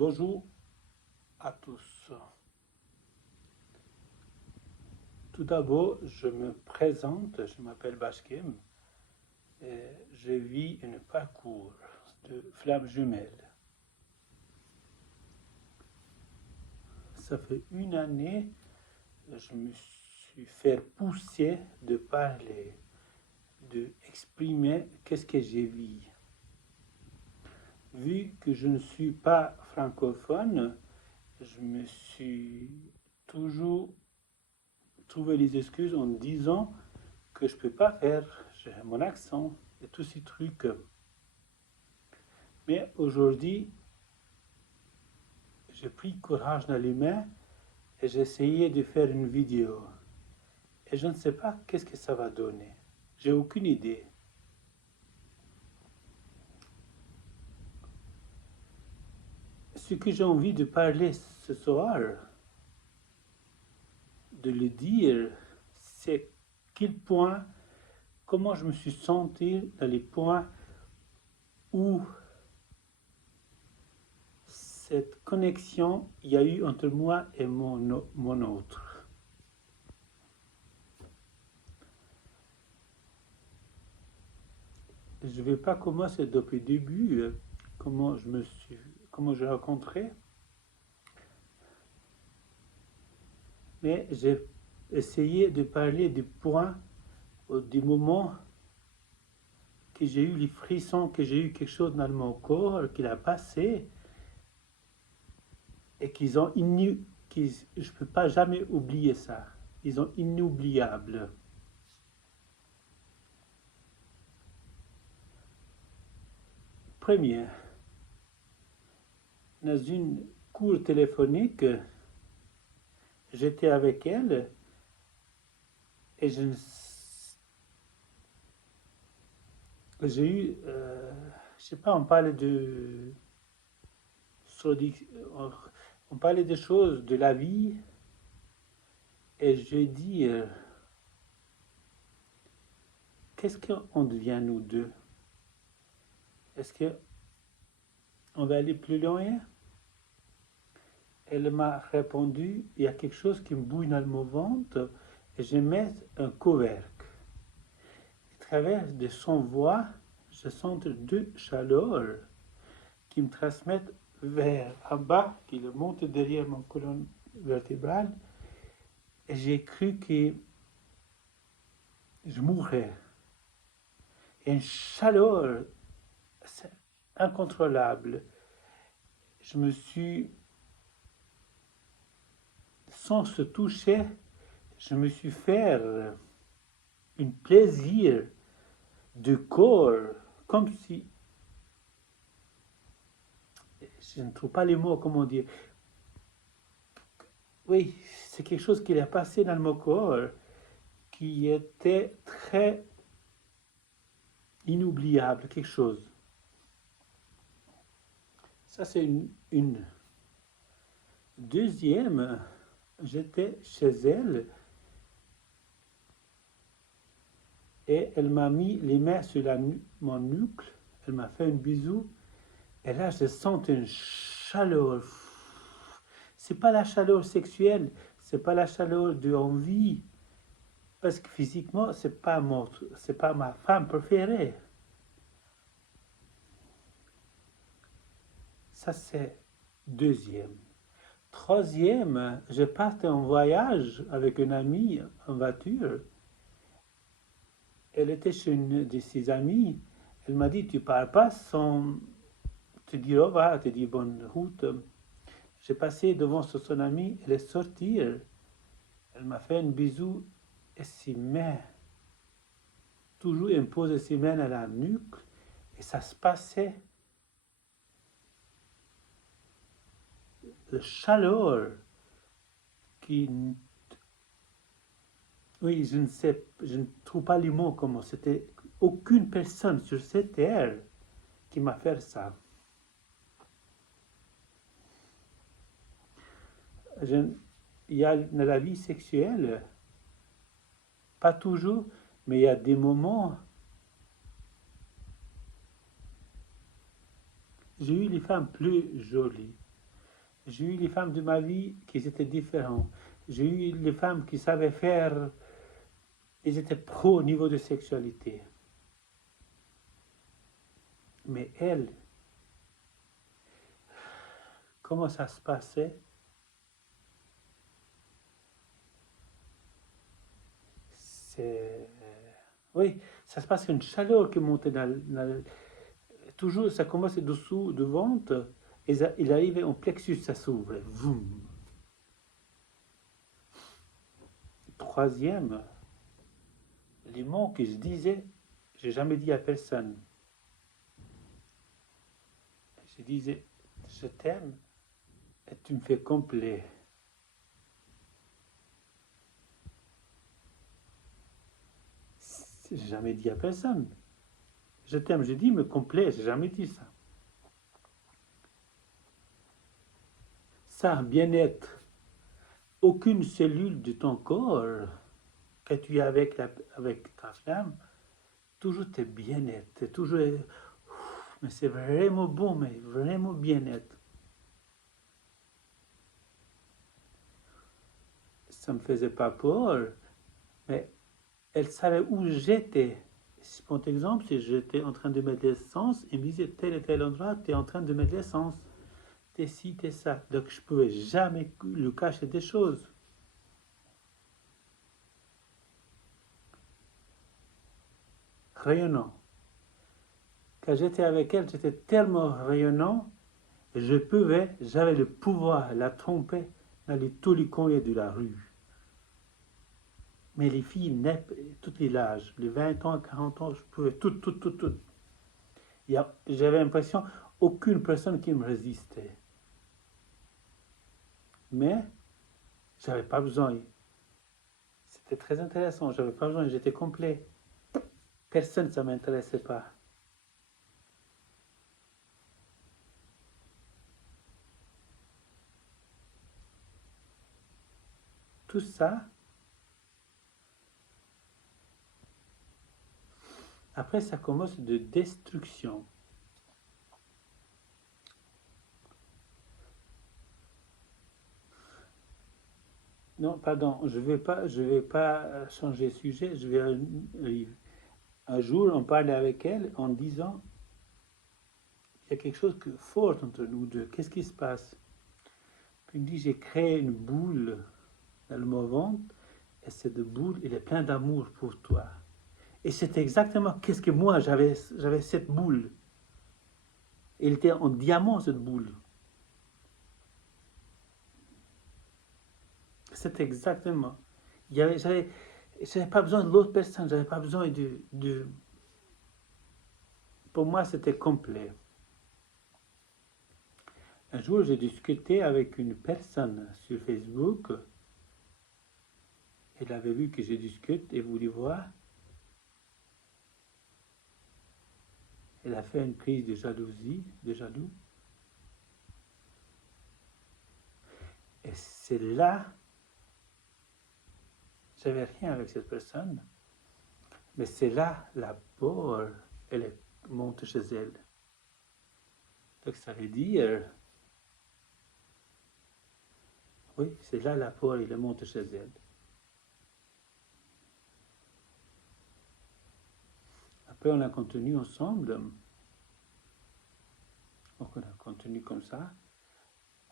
Bonjour à tous. Tout d'abord, je me présente, je m'appelle Bashkim et je vis un parcours de flammes jumelles. Ça fait une année que je me suis fait pousser de parler, d'exprimer qu'est-ce que j'ai vu. Vu que je ne suis pas francophone, je me suis toujours trouvé les excuses en disant que je ne peux pas faire, j'ai mon accent et tous ces trucs. Mais aujourd'hui, j'ai pris courage dans les mains et j'ai essayé de faire une vidéo. Et je ne sais pas qu'est-ce que ça va donner. J'ai aucune idée. Ce que j'ai envie de parler ce soir, de le dire, c'est quel point, comment je me suis senti dans les points où cette connexion il y a eu entre moi et mon autre. Je ne vais pas commencer depuis le début, comment j'ai rencontré, mais j'ai essayé de parler des points, des moments que j'ai eu les frissons, que j'ai eu quelque chose dans mon corps, qu'il a passé, et je ne peux pas jamais oublier ça. Ils sont inoubliables. Premier, dans une cour téléphonique, j'étais avec elle et j'ai eu, je sais pas, on parlait on parlait des choses de la vie et je dis, qu'est-ce qu'on devient nous deux? Est-ce qu'on va aller plus loin? Elle m'a répondu, il y a quelque chose qui me bouille dans mon ventre et je mets un couvercle. À travers de son voix, je sens deux chaleurs qui me transmettent vers en bas, qui montent derrière mon colonne vertébrale. Et j'ai cru que je mourrais. Et une chaleur incontrôlable. Je me suis, sans se toucher, je me suis fait un plaisir de corps, comme si, je ne trouve pas les mots, comment dire, oui, c'est quelque chose qui est passé dans mon corps, qui était très inoubliable, quelque chose. Ça, c'est une. Deuxième, j'étais chez elle et elle m'a mis les mains sur mon nuque, elle m'a fait un bisou et là, je sens une chaleur. C'est pas la chaleur sexuelle, c'est pas la chaleur de envie, parce que physiquement, c'est pas ma femme préférée. Ça, c'est deuxième. Troisième, je partais en voyage avec une amie en voiture. Elle était chez une de ses amies. Elle m'a dit, tu pars pas sans te dire au revoir, te dire bonne route. J'ai passé devant son amie, elle est sortie. Elle m'a fait un bisou et ses mains, toujours imposé ses mains à la nuque. Et ça se passait. La chaleur qui... Oui, je ne trouve pas les mots comment. C'était aucune personne sur cette terre qui m'a fait ça. Il y a dans la vie sexuelle, pas toujours, mais il y a des moments. J'ai eu les femmes plus jolies. J'ai eu les femmes de ma vie qui étaient différentes. J'ai eu les femmes qui savaient faire, ils étaient pro au niveau de sexualité. Mais elle, comment ça se passait? C'est... Oui, ça se passe une chaleur qui montait toujours, ça commence dessous, de ventre, et il arrivait en plexus, ça s'ouvre. Voum. Troisième, les mots que je disais, j'ai jamais dit à personne. Je disais, je t'aime et tu me fais complet. J'ai jamais dit à personne. Je t'aime, j'ai dit, me complet, j'ai jamais dit ça. Ça, bien-être, aucune cellule de ton corps que tu es avec ta femme, toujours t'es bien-être, t'es toujours, mais c'est vraiment bon, mais vraiment bien-être. Ça me faisait pas peur, mais elle savait où j'étais. Pour exemple, si j'étais en train de mettre l'essence, elle me disait tel et tel endroit, tu es en train de mettre l'essence. T'es ci, t'es ça. Donc je pouvais jamais lui cacher des choses. Rayonnant. Quand j'étais avec elle, j'étais tellement rayonnant, j'avais le pouvoir de la tromper dans tous les coins de la rue. Mais les filles, tous les âges, les 20 ans, 40 ans, je pouvais tout. J'avais l'impression aucune personne qui me résistait. Mais j'avais pas besoin. C'était très intéressant, j'avais pas besoin, j'étais complet. Personne, ça m'intéressait pas. Tout ça, après ça commence de destruction. Non, pardon, je vais pas changer de sujet. Un jour, on parlait avec elle en disant, il y a quelque chose de fort entre nous deux. Qu'est-ce qui se passe? Puis il me dit, j'ai créé une boule dans le ventre, et cette boule, elle est pleine d'amour pour toi. Et c'est exactement qu'est-ce que moi j'avais cette boule. Elle était en diamant cette boule. C'est exactement. J'avais pas besoin de l'autre personne, j'avais pas besoin de. Pour moi, c'était complet. Un jour, j'ai discuté avec une personne sur Facebook. Elle avait vu que je discute et voulait voir. Elle a fait une crise de jalousie, de jaloux. Et c'est là, j'avais rien avec cette personne, mais c'est là la peur, elle monte chez elle. Donc ça veut dire, oui, c'est là la peur, elle monte chez elle. Après, on a continué ensemble. Donc, on a continué comme ça.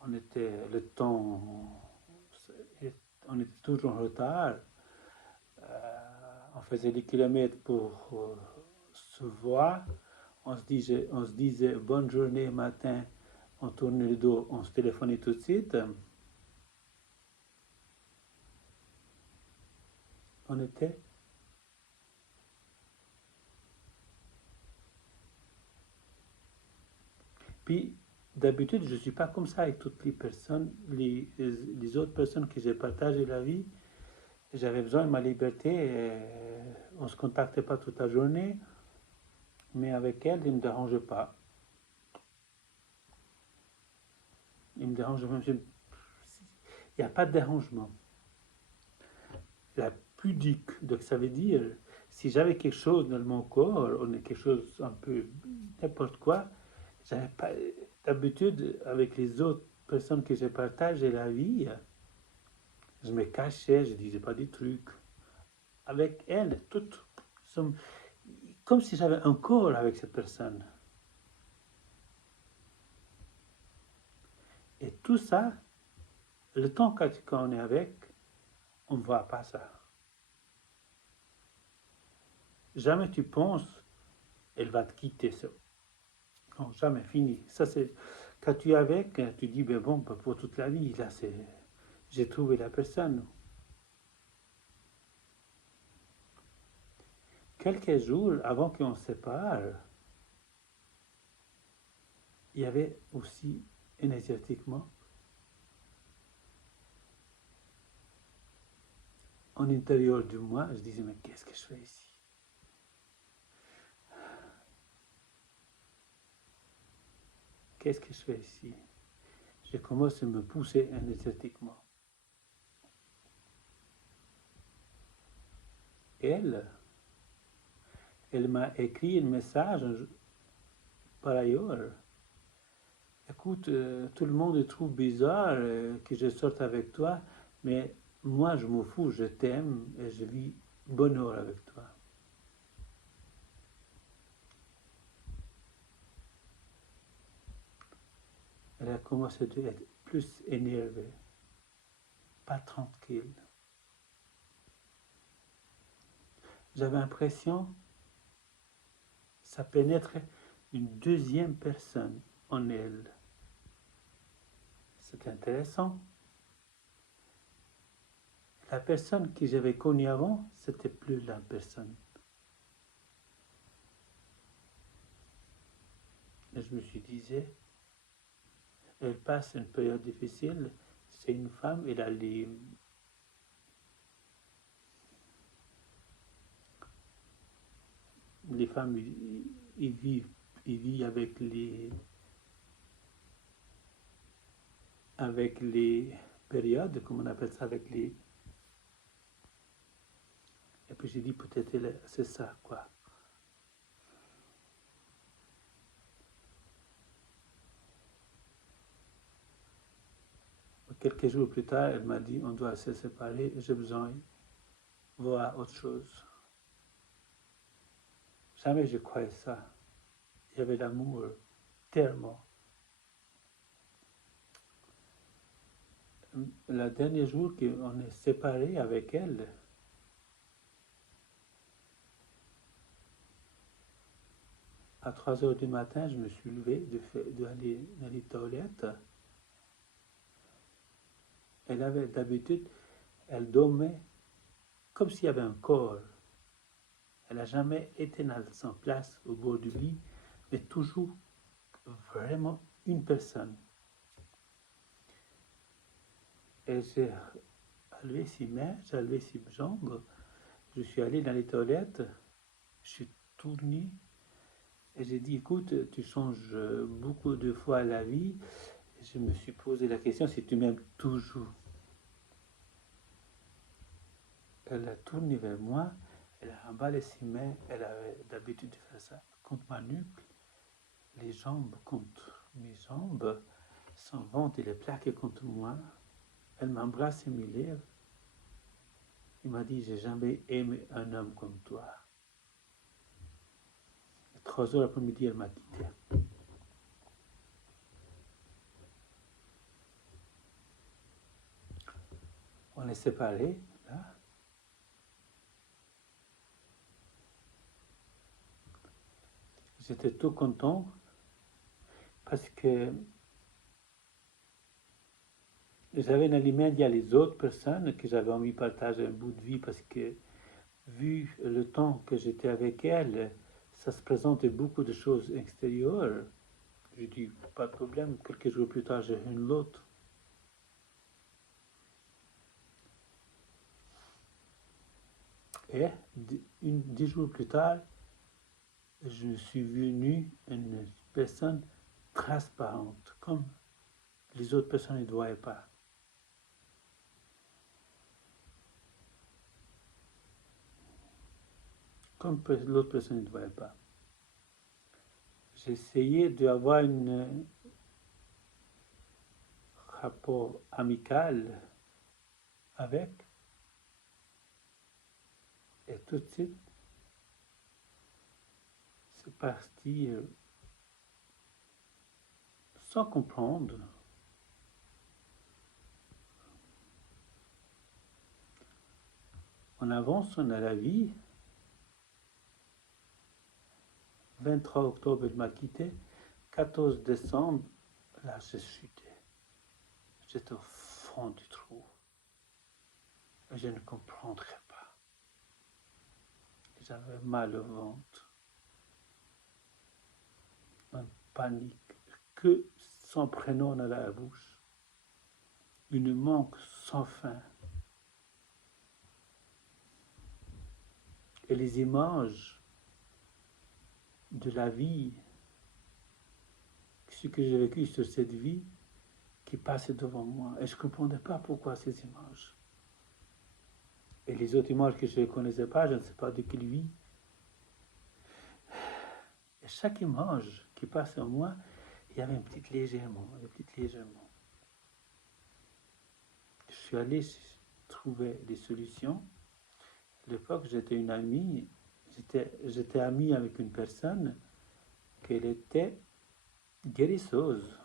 On était on était toujours en retard. On faisait des kilomètres pour se voir. On se disait bonne journée matin. On tournait le dos, on se téléphonait tout de suite. On était. Puis, d'habitude, je ne suis pas comme ça avec toutes les personnes, les autres personnes que j'ai partagé la vie. J'avais besoin de ma liberté. On ne se contactait pas toute la journée. Mais avec elle, il ne me dérange pas. Il me dérange même. Il n'y a pas de dérangement. La pudique, donc ça veut dire, si j'avais quelque chose dans mon corps, on est quelque chose un peu n'importe quoi, j'avais pas d'habitude avec les autres personne que je partageais la vie, je me cachais, je disais pas des trucs. Avec elle, tout, comme si j'avais un corps avec cette personne. Et tout ça, le temps qu'on est avec, on ne voit pas ça. Jamais tu penses, elle va te quitter. Non, jamais, fini. Ça, c'est quand tu es avec, tu dis, ben bon, pour toute la vie, là, j'ai trouvé la personne. Quelques jours avant qu'on se sépare, il y avait aussi énergétiquement en intérieur de moi, je disais, mais qu'est-ce que je fais ici? Qu'est-ce que je fais ici? Je commence à me pousser énergétiquement. Elle, elle m'a écrit un message par ailleurs. Écoute, tout le monde trouve bizarre que je sorte avec toi, mais moi je m'en fous, je t'aime et je vis bonheur avec toi. Elle a commencé à être plus énervée, pas tranquille. J'avais l'impression que ça pénétrait une deuxième personne en elle. C'est intéressant. La personne que j'avais connue avant, c'était plus la personne. Et je me suis dit, elle passe une période difficile. C'est une femme, elle a les femmes, ils vivent avec les périodes, comme on appelle ça, avec les. Et puis j'ai dit, peut-être c'est ça, quoi. Quelques jours plus tard, elle m'a dit, on doit se séparer, j'ai besoin de voir autre chose. Jamais je croyais ça. Il y avait l'amour tellement. Le dernier jour qu'on est séparés avec elle, à 3 heures du matin, je me suis levé d'aller dans les toilettes. Elle avait d'habitude, elle dormait comme s'il y avait un corps. Elle n'a jamais été dans son place au bord du lit, mais toujours vraiment une personne. Et j'ai levé ses mains, j'ai levé ses jambes, je suis allé dans les toilettes, je suis tourné et j'ai dit, écoute, tu changes beaucoup de fois la vie. Et je me suis posé la question si tu m'aimes toujours. Elle a tourné vers moi, elle a emballé ses mains, elle avait d'habitude de faire ça contre ma nuque, les jambes contre mes jambes, son ventre il est plaqué contre moi. Elle m'embrasse et mes lèvres. Il m'a dit, j'ai jamais aimé un homme comme toi. Et 3 heures après-midi, elle m'a quitté. On est séparés, là. J'étais tout content parce que j'avais dans les mains, il y a les autres personnes que j'avais envie de partager un bout de vie parce que, vu le temps que j'étais avec elle, ça se présentait beaucoup de choses extérieures. J'ai dit, pas de problème, quelques jours plus tard, j'ai une autre. Et 10 jours plus tard, je suis venu une personne transparente, comme les autres personnes ne voyaient pas. Comme l'autre personne ne voyait pas. J'ai essayé d'avoir une rapport amical avec, et tout de suite, c'est partir sans comprendre. On avance dans la vie. 23 octobre, il m'a quitté. 14 décembre, là, j'ai chuté. J'étais au fond du trou. Et je ne comprendrais pas. J'avais mal au ventre. En panique. Que son prénom dans la bouche. Une manque sans fin. Et les images de la vie, ce que j'ai vécu sur cette vie, qui passaient devant moi. Et je ne comprenais pas pourquoi ces images. Et les autres images que je ne connaissais pas, je ne sais pas de quelle vie. Et chaque image qui passait en moi, il y avait un petit légèrement. Je suis allé trouver des solutions. À l'époque, j'étais une amie, j'étais amie avec une personne qui était guérisseuse.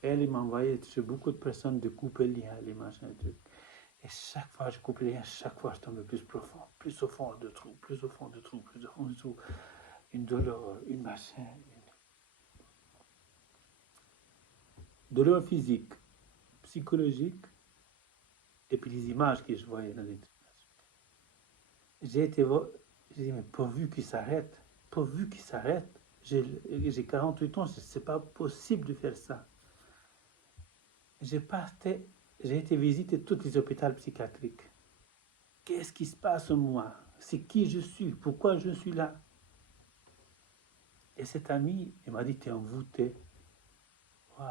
Elle m'envoyait chez beaucoup de personnes de couper le lien, les machins, les trucs. Et chaque fois, je coupais le lien, chaque fois, je tombais plus profond, plus au fond du trou, plus au fond du trou, plus au fond du trou. Une douleur, une machin. Douleur physique, psychologique, et puis les images que je voyais dans les trucs. J'ai dit, mais pourvu qu'il s'arrête, j'ai 48 ans, c'est pas possible de faire ça. J'ai été visiter tous les hôpitaux psychiatriques. Qu'est-ce qui se passe en moi? C'est qui je suis? Pourquoi je suis là? Et cet ami, il m'a dit, t'es envoûté. Waouh!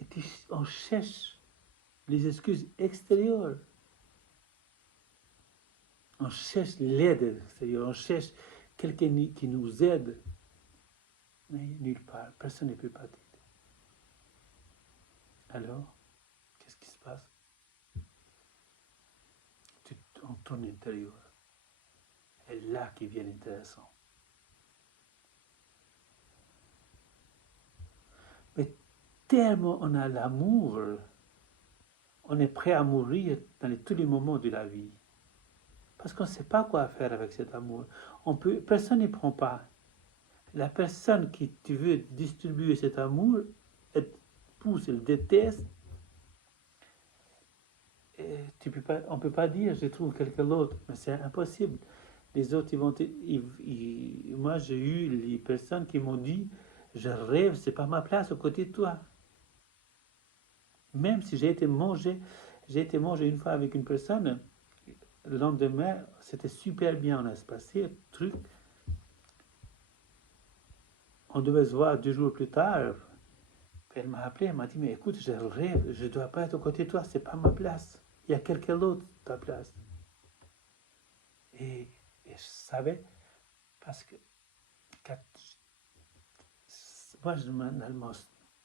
Et on cherche les excuses extérieures. On cherche l'aide extérieure. On cherche quelqu'un qui nous aide. Mais nulle part. Personne ne peut pas t'aider. Alors, qu'est-ce qui se passe? On tourne intérieur. Et là qui vient intéressant. Mais tellement on a l'amour, on est prêt à mourir dans tous les moments de la vie. Parce qu'on ne sait pas quoi faire avec cet amour. Personne ne prend pas. La personne qui tu veux distribuer cet amour, elle pousse, elle déteste. Et on ne peut pas dire je trouve quelqu'un d'autre, mais c'est impossible. Les autres, moi j'ai eu les personnes qui m'ont dit je rêve, c'est pas ma place à côté de toi. Même si j'ai été manger une fois avec une personne, le lendemain, c'était super bien, on a passé truc. On devait se voir 2 jours plus tard. Elle m'a appelé, elle m'a dit, mais écoute, je rêve, je ne dois pas être à côté de toi, c'est pas ma place. Il y a quelqu'un d'autre ta place. Et je savais, parce que moi,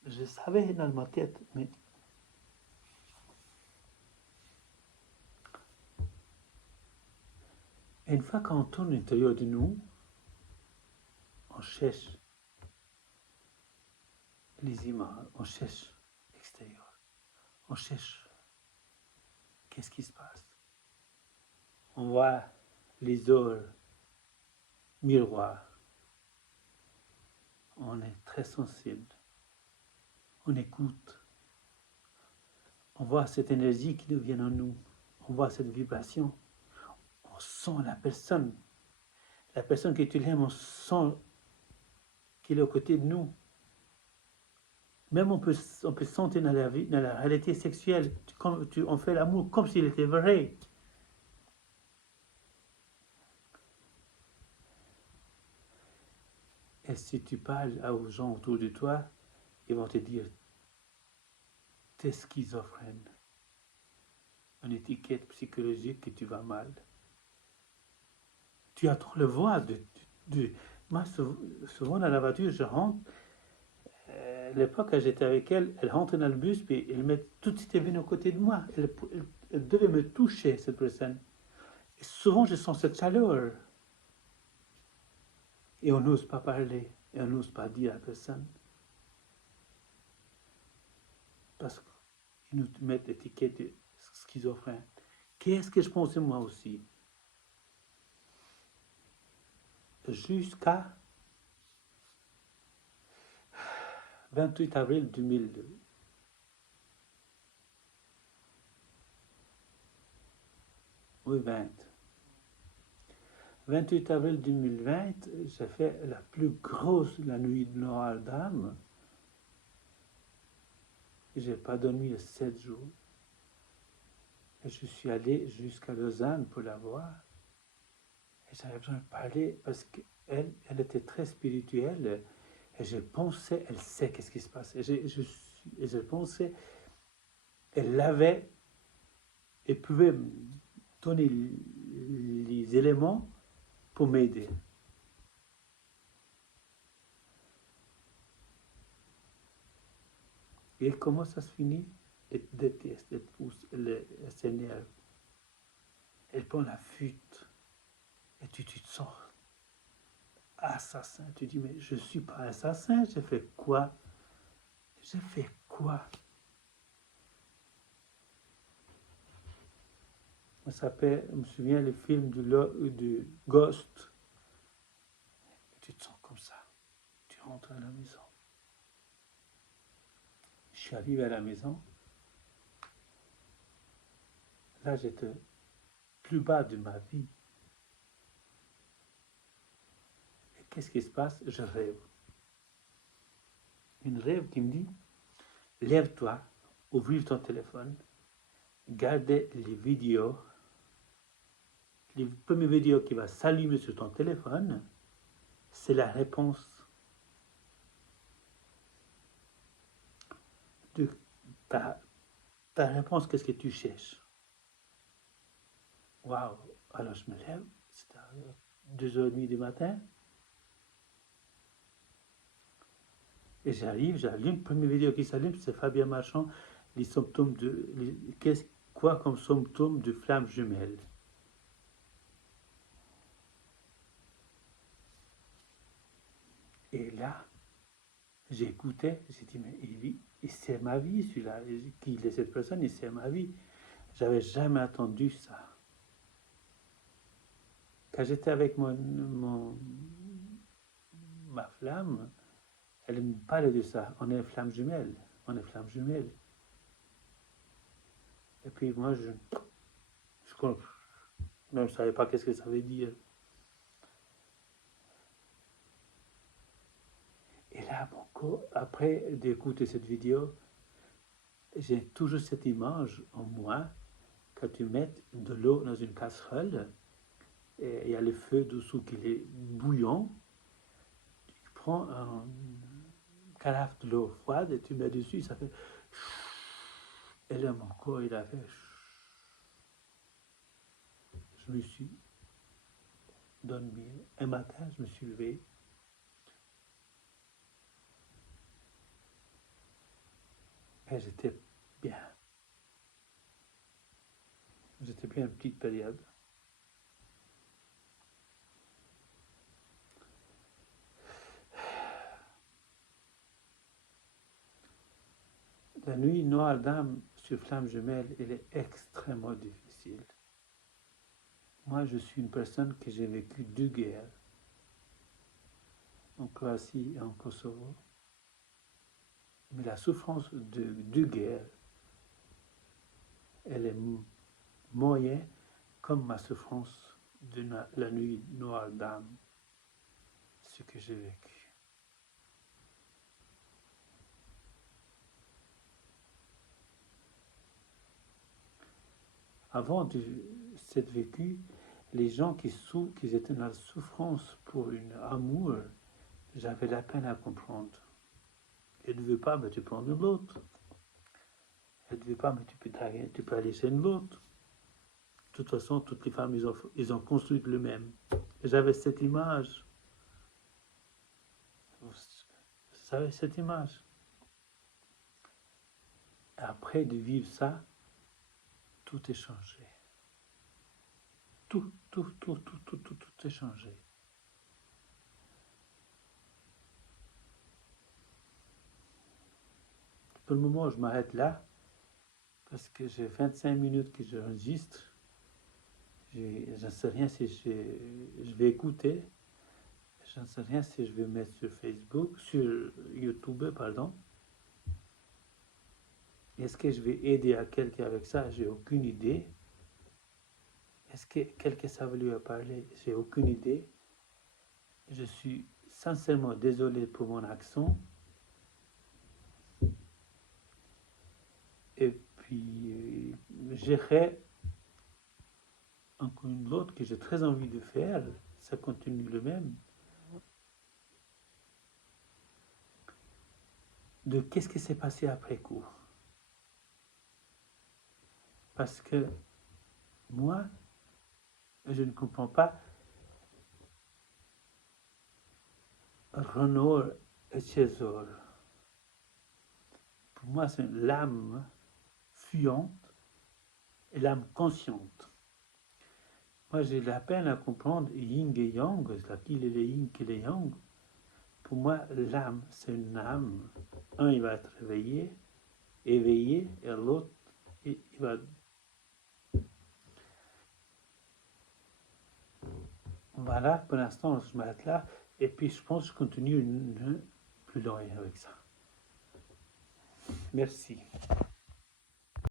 je savais dans ma tête, mais une fois qu'on tourne à l'intérieur de nous, on cherche les images, on cherche l'extérieur, on cherche qu'est-ce qui se passe. On voit les heures, miroirs. On est très sensible. On écoute. On voit cette énergie qui nous vient en nous. On voit cette vibration. On sent la personne. La personne que tu l'aimes, on sent qu'il est aux côtés de nous. Même on peut sentir dans la réalité sexuelle, on fait l'amour comme s'il était vrai. Et si tu parles aux gens autour de toi, ils vont te dire, t'es schizophrène. Une étiquette psychologique que tu vas mal. tu attends le voix moi, souvent dans la voiture, je rentre. L'époque, quand j'étais avec elle, elle rentrait dans le bus, puis elle met tout de suite elle venait aux côtés de moi. Elle devait me toucher, cette personne. Et souvent, je sens cette chaleur. Et on n'ose pas parler, et on n'ose pas dire à la personne. Parce qu'ils nous mettent l'étiquette de schizophrène. Qu'est-ce que je pensais moi aussi? Jusqu'à 28 avril 2002. Oui, 20. 28 avril 2020, j'ai fait la plus grosse, la nuit de Notre-Dame. J'ai pas dormi 7 jours. Et je suis allé jusqu'à Lausanne pour la voir. Et j'avais besoin de parler parce qu'elle elle était très spirituelle. Et je pensais, elle sait qu'est-ce qui se passe. Et je pensais, elle l'avait et pouvait me donner les éléments pour m'aider. Et comment ça se finit? Elle déteste, elle pousse, elle s'énerve. Elle prend la fuite. Et tu te sens assassin. Tu dis, mais je ne suis pas assassin, j'ai fait quoi? J'ai fait quoi? Je me souviens le film du Ghost. Tu te sens comme ça. Tu rentres à la maison. Je suis arrivé à la maison. Là, j'étais plus bas de ma vie. Et qu'est-ce qui se passe? Je rêve. Une rêve qui me dit, lève-toi, ouvre ton téléphone, gardez les vidéos. Les premières vidéos qui va s'allumer sur ton téléphone, c'est la réponse de ta réponse, qu'est-ce que tu cherches? Waouh! Alors je me lève, c'est à 2h30 du matin, et j'allume, première vidéo qui s'allume, c'est Fabien Marchand, les symptômes quoi comme symptômes de flamme jumelle? Et là, j'écoutais, j'ai dit, mais il sait ma vie, celui-là, qui est cette personne, il sait ma vie. J'avais jamais entendu ça. Quand j'étais avec ma flamme, elle me parlait de ça. On est flamme jumelle. On est flamme jumelle. Et puis moi, je ne savais pas qu'est-ce que ça veut dire. Et là, après d'écouter cette vidéo, j'ai toujours cette image en moi, quand tu mets de l'eau dans une casserole, et il y a le feu dessous qui est bouillant, tu prends un carafe de l'eau froide et tu mets dessus, ça fait... Et là, mon corps, il a fait... Je me suis dormi. Un matin, je me suis levé. Et j'étais bien. J'étais bien une petite période. La nuit noire d'âme sur flamme jumelle, elle est extrêmement difficile. Moi, je suis une personne que j'ai vécu 2 guerres, en Croatie et en Kosovo. Mais la souffrance de 2 guerres, elle est moyenne comme ma souffrance de la nuit noire d'âme, ce que j'ai vécu. Avant de cette vécu, les gens qui étaient dans la souffrance pour un amour, j'avais la peine à comprendre. Elle ne veut pas, mais tu prends de l'autre. Elle ne veut pas, mais tu peux aller chez l'autre. De toute façon, toutes les femmes, ils ont construit le même. J'avais cette image. Vous savez cette image. Après de vivre ça, tout est changé. Tout est changé. Pour le moment, je m'arrête là parce que j'ai 25 minutes que j'enregistre. Je ne sais rien si je vais écouter. Je ne sais rien si je vais mettre sur Facebook, sur YouTube, pardon. Est-ce que je vais aider à quelqu'un avec ça? J'ai aucune idée. Est-ce que quelqu'un ça va lui parler? J'ai aucune idée. Je suis sincèrement désolé pour mon accent. Et puis, j'irai encore une autre que j'ai très envie de faire. Ça continue le même. De qu'est-ce qui s'est passé après coup. Parce que moi, je ne comprends pas Renaud et Chésor. Pour moi, c'est l'âme fuyante et l'âme consciente. Moi, j'ai de la peine à comprendre yin et yang, qu'il est le yin et le yang. Pour moi, l'âme, c'est une âme. Un, il va être réveillé, éveillé, et l'autre, il va... Voilà, pour l'instant, je m'arrête là. Et puis, je pense que je continue plus loin avec ça. Merci.